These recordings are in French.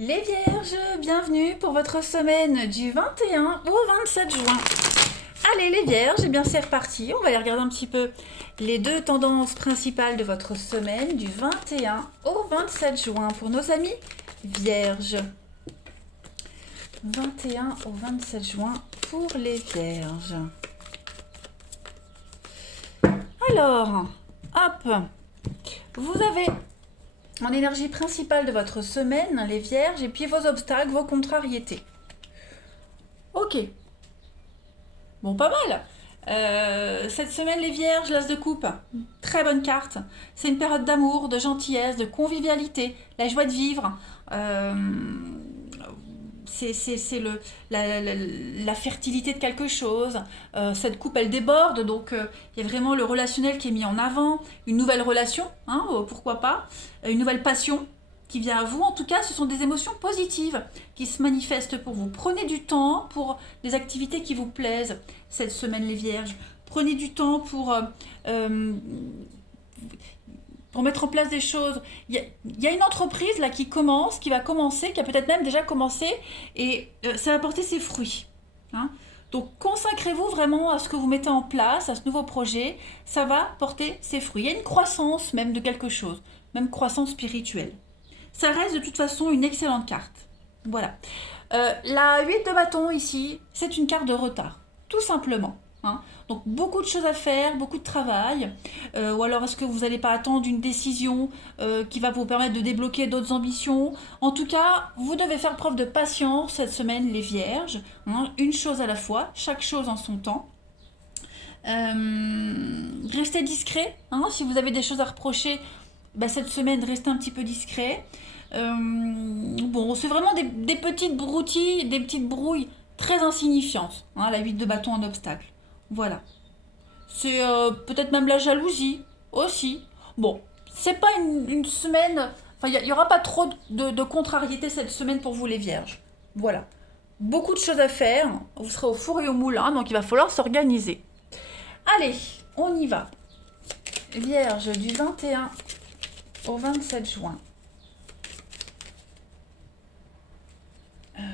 Les Vierges, bienvenue pour votre semaine du 21 au 27 juin. Allez les Vierges, eh bien c'est reparti. On va aller regarder un petit peu les deux tendances principales de votre semaine du 21 au 27 juin pour nos amis Vierges. 21 au 27 juin pour les Vierges. Alors, hop, vous avez en énergie principale de votre semaine, les Vierges, et puis vos obstacles, vos contrariétés. Ok. Bon, pas mal. Cette semaine, les Vierges, l'As de coupe. Très bonne carte. C'est une période d'amour, de gentillesse, de convivialité, la joie de vivre. Euh, c'est la fertilité de quelque chose. Cette coupe, elle déborde, donc il y a vraiment le relationnel qui est mis en avant. Une nouvelle relation, hein, pourquoi pas. Une nouvelle passion qui vient à vous. En tout cas, ce sont des émotions positives qui se manifestent pour vous. Prenez du temps pour des activités qui vous plaisent cette semaine, les Vierges. Prenez du temps euh, pour mettre en place des choses. Il y a une entreprise là qui va commencer, qui a peut-être même déjà commencé, et ça va porter ses fruits. Hein. Donc consacrez-vous vraiment à ce que vous mettez en place, à ce nouveau projet, ça va porter ses fruits. Il y a une croissance même de quelque chose, même croissance spirituelle. Ça reste de toute façon une excellente carte. Voilà. La 8 de bâton ici, c'est une carte de retard, tout simplement. Hein. Donc beaucoup de choses à faire, beaucoup de travail. Ou alors est-ce que vous n'allez pas attendre une décision qui va vous permettre de débloquer d'autres ambitions. En tout cas, vous devez faire preuve de patience cette semaine, les Vierges. Hein. Une chose à la fois, chaque chose en son temps. Restez discret. Hein. Si vous avez des choses à reprocher, bah, cette semaine, restez un petit peu discret. Bon, c'est vraiment des petites broutilles, des petites brouilles très insignifiantes. Hein, la 8 de bâton en obstacle. Voilà. C'est peut-être même la jalousie aussi. Bon, c'est pas une semaine. Enfin, il n'y aura pas trop de contrariétés cette semaine pour vous, les Vierges. Voilà. Beaucoup de choses à faire. Vous serez au four et au moulin, donc il va falloir s'organiser. Allez, on y va. Vierge du 21 au 27 juin. Non,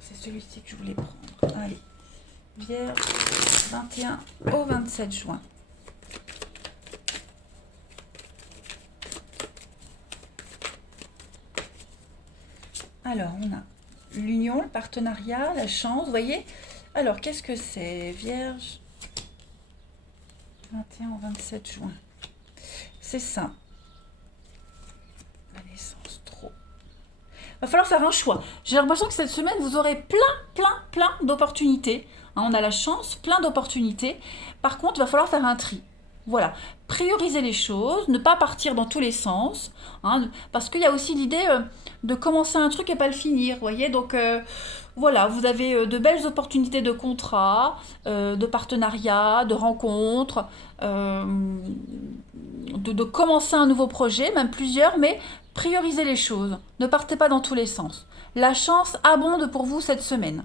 c'est celui-ci que je voulais prendre. Allez. Vierge 21 au 27 juin. Alors, on a l'union, le partenariat, la chance, vous voyez. Alors, qu'est-ce que c'est, Vierge 21 au 27 juin. C'est ça. La naissance, trop. Va falloir faire un choix. J'ai l'impression que cette semaine, vous aurez plein d'opportunités. Hein, on a la chance, plein d'opportunités. Par contre, il va falloir faire un tri. Voilà, prioriser les choses, ne pas partir dans tous les sens, hein, parce qu'il y a aussi l'idée de commencer un truc et pas le finir, vous voyez. Donc voilà, vous avez de belles opportunités de contrats, de partenariats, de rencontres, de commencer un nouveau projet, même plusieurs, mais priorisez les choses. Ne partez pas dans tous les sens. La chance abonde pour vous cette semaine.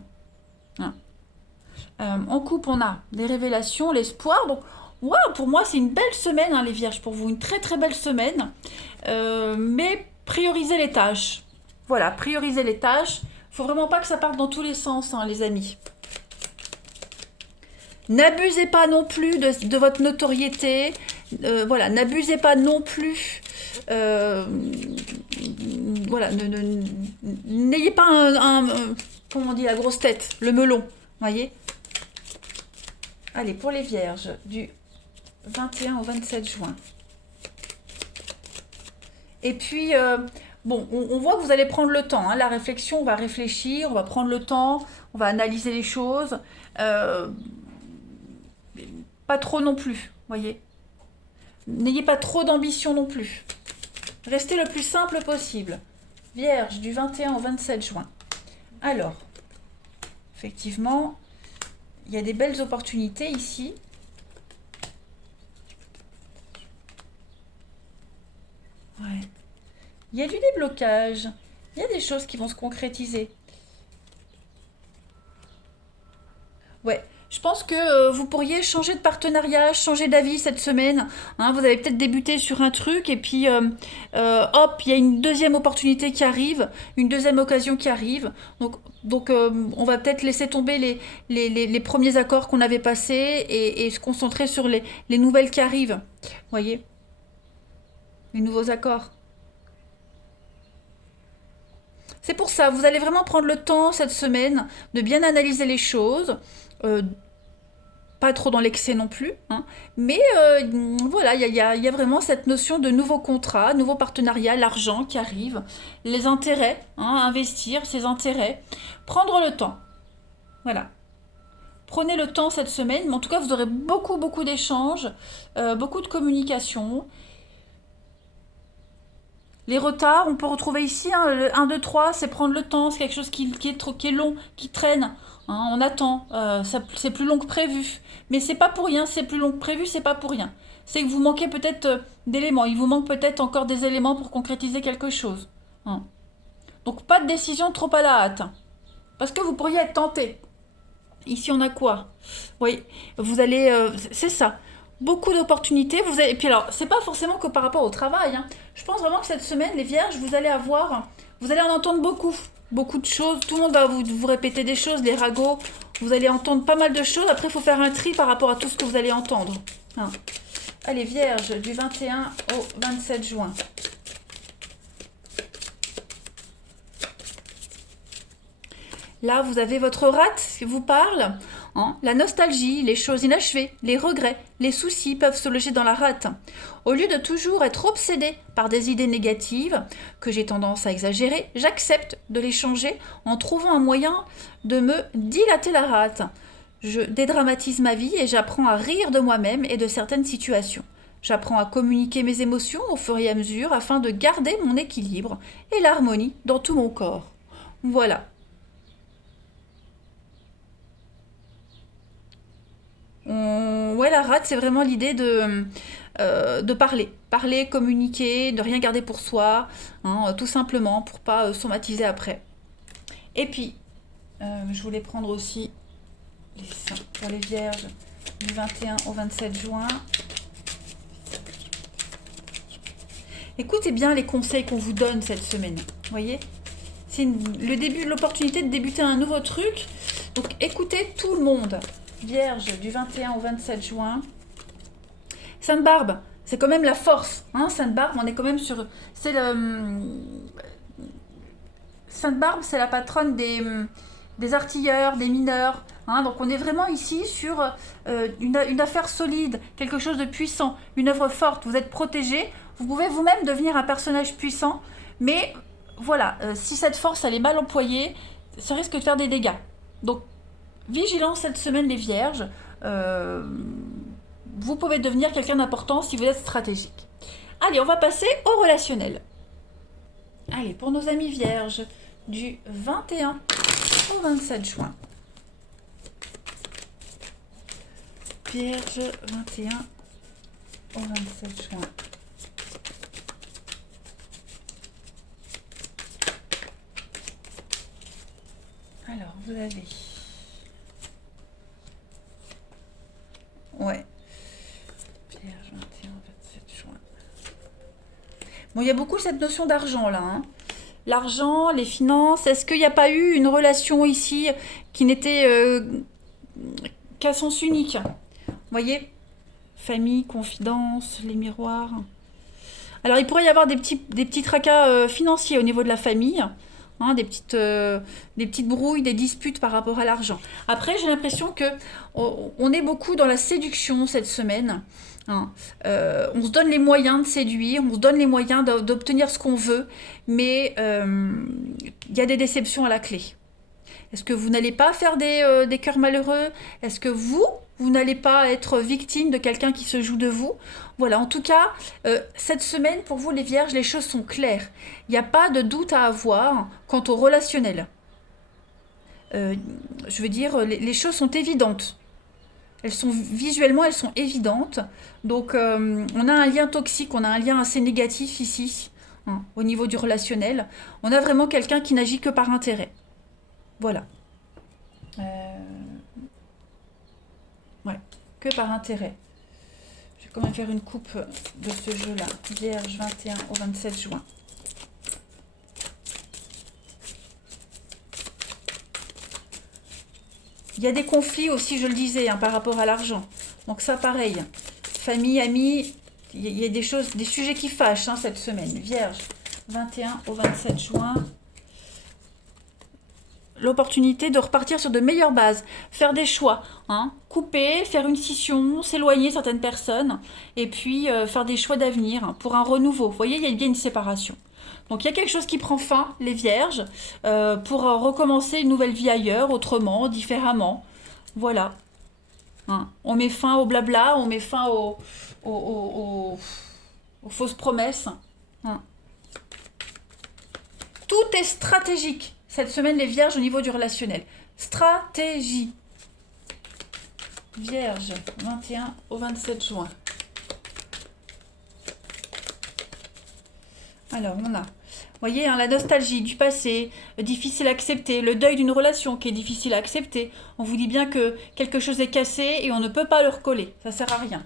Hein. En couple, on a des révélations, l'espoir. Donc, ouais, pour moi, c'est une belle semaine, hein, les Vierges, pour vous. Une très belle semaine. Mais priorisez les tâches. Voilà, priorisez les tâches. Faut vraiment pas que ça parte dans tous les sens, hein, les amis. N'abusez pas non plus de votre notoriété. Voilà, n'abusez pas non plus. Voilà, n'ayez pas comment on dit, la grosse tête, le melon, voyez. Allez, pour les Vierges, du 21 au 27 juin. Et puis, bon, on voit que vous allez prendre le temps. Hein, la réflexion, on va réfléchir, on va prendre le temps, on va analyser les choses. Pas trop non plus, voyez. N'ayez pas trop d'ambition non plus. Restez le plus simple possible. Vierge, du 21 au 27 juin. Alors, effectivement, il y a des belles opportunités ici. Ouais. Il y a du déblocage. Il y a des choses qui vont se concrétiser. Ouais. Je pense que vous pourriez changer de partenariat, changer d'avis cette semaine. Hein. Vous avez peut-être débuté sur un truc et puis hop, il y a une deuxième opportunité qui arrive, une deuxième occasion qui arrive. Donc, on va peut-être laisser tomber les premiers accords qu'on avait passés et se concentrer sur les nouvelles qui arrivent. Voyez, les nouveaux accords. C'est pour ça, vous allez vraiment prendre le temps cette semaine de bien analyser les choses, euh, pas trop dans l'excès non plus, hein, mais voilà, il y a vraiment cette notion de nouveaux contrats, nouveaux partenariats, l'argent qui arrive, les intérêts, hein, investir ses intérêts, prendre le temps, voilà. Prenez le temps cette semaine, mais en tout cas vous aurez beaucoup beaucoup d'échanges, beaucoup de communication. Les retards, on peut retrouver ici, hein, le 1, 2, 3, c'est prendre le temps, c'est quelque chose qui est long, qui traîne. Hein, on attend, c'est plus long que prévu. Mais c'est pas pour rien, c'est plus long que prévu, c'est pas pour rien. C'est que vous manquez peut-être d'éléments, il vous manque peut-être encore des éléments pour concrétiser quelque chose. Hein. Donc pas de décision trop à la hâte. Parce que vous pourriez être tenté. Ici, on a quoi? Oui, vous allez. C'est ça. Beaucoup d'opportunités. Vous avez, et puis alors, c'est pas forcément que par rapport au travail. Hein. Je pense vraiment que cette semaine, les vierges, vous allez avoir. Vous allez en entendre beaucoup. Beaucoup de choses. Tout le monde va vous répéter des choses, les ragots. Vous allez entendre pas mal de choses. Après, il faut faire un tri par rapport à tout ce que vous allez entendre. Hein. Allez, vierge, du 21 au 27 juin. Là, vous avez votre rate qui vous parle. Hein. La nostalgie, les choses inachevées, les regrets, les soucis peuvent se loger dans la rate. Au lieu de toujours être obsédé par des idées négatives, que j'ai tendance à exagérer, j'accepte de les changer en trouvant un moyen de me dilater la rate. Je dédramatise ma vie et j'apprends à rire de moi-même et de certaines situations. J'apprends à communiquer mes émotions au fur et à mesure afin de garder mon équilibre et l'harmonie dans tout mon corps. Voilà. Ouais, la rate, c'est vraiment l'idée de parler. Parler, communiquer, de rien garder pour soi, hein, tout simplement, pour pas somatiser après. Et puis, je voulais prendre aussi pour les vierges du 21 au 27 juin. Écoutez bien les conseils qu'on vous donne cette semaine. Vous voyez, c'est le début, l'opportunité de débuter un nouveau truc. Donc écoutez tout le monde. Vierge du 21 au 27 juin. Sainte Barbe, c'est quand même la force. Hein, Sainte Barbe, on est quand même sur. C'est le. Sainte Barbe, c'est la patronne des artilleurs, des mineurs. Hein, donc on est vraiment ici sur une affaire solide, quelque chose de puissant, une œuvre forte. Vous êtes protégé. Vous pouvez vous-même devenir un personnage puissant. Mais voilà, si cette force elle est mal employée, ça risque de faire des dégâts. Donc vigilance cette semaine les vierges. Vous pouvez devenir quelqu'un d'important si vous êtes stratégique. Allez, on va passer au relationnel. Allez, pour nos amis vierges, du 21 au 27 juin. Vierge, 21 au 27 juin. Alors, vous avez... Ouais. Vierge, 21 au 27 juin. Bon, il y a beaucoup cette notion d'argent, là. Hein. L'argent, les finances. Est-ce qu'il n'y a pas eu une relation ici qui n'était qu'à sens unique? Vous voyez? Famille, confidence, les miroirs. Alors, il pourrait y avoir des petits tracas financiers au niveau de la famille. Hein, des petites brouilles, des disputes par rapport à l'argent. Après, j'ai l'impression que on est beaucoup dans la séduction cette semaine. Hein. On se donne les moyens de séduire, on se donne les moyens d'obtenir ce qu'on veut, mais il y a des déceptions à la clé. Est-ce que vous n'allez pas faire des cœurs malheureux? Est-ce que vous n'allez pas être victime de quelqu'un qui se joue de vous? Voilà, en tout cas, cette semaine, pour vous les vierges, les choses sont claires. Il n'y a pas de doute à avoir quant au relationnel. Je veux dire, les choses sont évidentes. Elles sont visuellement, elles sont évidentes. Donc, on a un lien toxique, on a un lien assez négatif ici, hein, au niveau du relationnel. On a vraiment quelqu'un qui n'agit que par intérêt. Voilà. Ouais, que par intérêt. Je vais quand même faire une coupe de ce jeu-là. Vierge, 21 au 27 juin. Il y a des conflits aussi, je le disais, hein, par rapport à l'argent. Donc ça, pareil. Famille, amis, il y a des choses, des sujets qui fâchent hein, cette semaine. Vierge, 21 au 27 juin. L'opportunité de repartir sur de meilleures bases, faire des choix, hein, couper, faire une scission, s'éloigner certaines personnes, et puis faire des choix d'avenir hein, pour un renouveau. Vous voyez, il y a bien une séparation. Donc il y a quelque chose qui prend fin, les vierges, pour recommencer une nouvelle vie ailleurs, autrement, différemment. Voilà. Hein. On met fin au blabla, on met fin aux fausses promesses. Hein. Tout est stratégique. Cette semaine, les vierges au niveau du relationnel. Stratégie. Vierge, 21 au 27 juin. Alors, on a, vous voyez, hein, la nostalgie du passé, difficile à accepter, le deuil d'une relation qui est difficile à accepter. On vous dit bien que quelque chose est cassé et on ne peut pas le recoller. Ça sert à rien.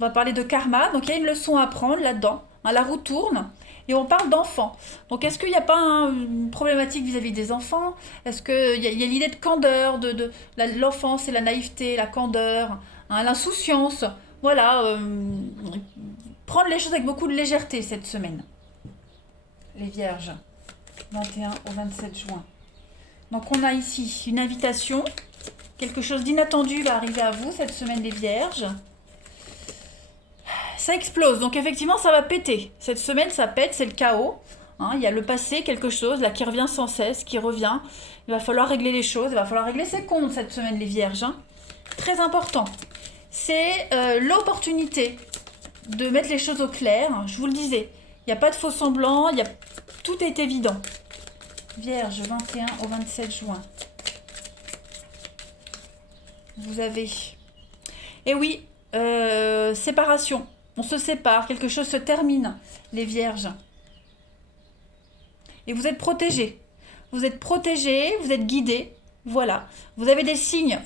On va parler de karma. Donc, il y a une leçon à apprendre là-dedans. Hein, la roue tourne. Et on parle d'enfants. Donc, est-ce qu'il n'y a pas une problématique vis-à-vis des enfants? Est-ce qu'il y a l'idée de candeur, de l'enfance et la naïveté, la candeur, hein, l'insouciance? Voilà, prendre les choses avec beaucoup de légèreté cette semaine. Les vierges, 21 au 27 juin. Donc, on a ici une invitation. Quelque chose d'inattendu va arriver à vous cette semaine, les vierges. Ça explose, donc effectivement ça va péter. Cette semaine ça pète, c'est le chaos. Hein, il y a le passé, quelque chose là qui revient sans cesse, qui revient. Il va falloir régler les choses, il va falloir régler ses comptes cette semaine les vierges. Hein. Très important. C'est l'opportunité de mettre les choses au clair. Je vous le disais, il n'y a pas de faux semblants, tout est évident. Vierge, 21 au 27 juin. Vous avez... Et oui, séparation. On se sépare, quelque chose se termine, les vierges. Et vous êtes protégés. Vous êtes protégés, vous êtes guidés. Voilà. Vous avez des signes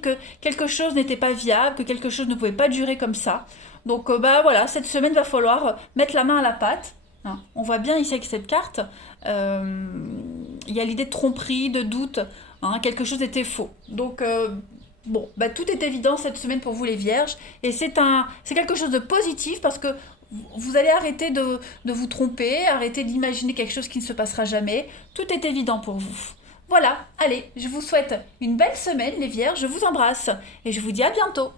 que quelque chose n'était pas viable, que quelque chose ne pouvait pas durer comme ça. Donc voilà, cette semaine va falloir mettre la main à la pâte. Hein. On voit bien ici avec cette carte, il y a l'idée de tromperie, de doute. Hein, quelque chose était faux. Donc bon, tout est évident cette semaine pour vous les vierges et c'est quelque chose de positif parce que vous allez arrêter de vous tromper, arrêter d'imaginer quelque chose qui ne se passera jamais. Tout est évident pour vous. Voilà, allez, je vous souhaite une belle semaine les vierges, je vous embrasse et je vous dis à bientôt.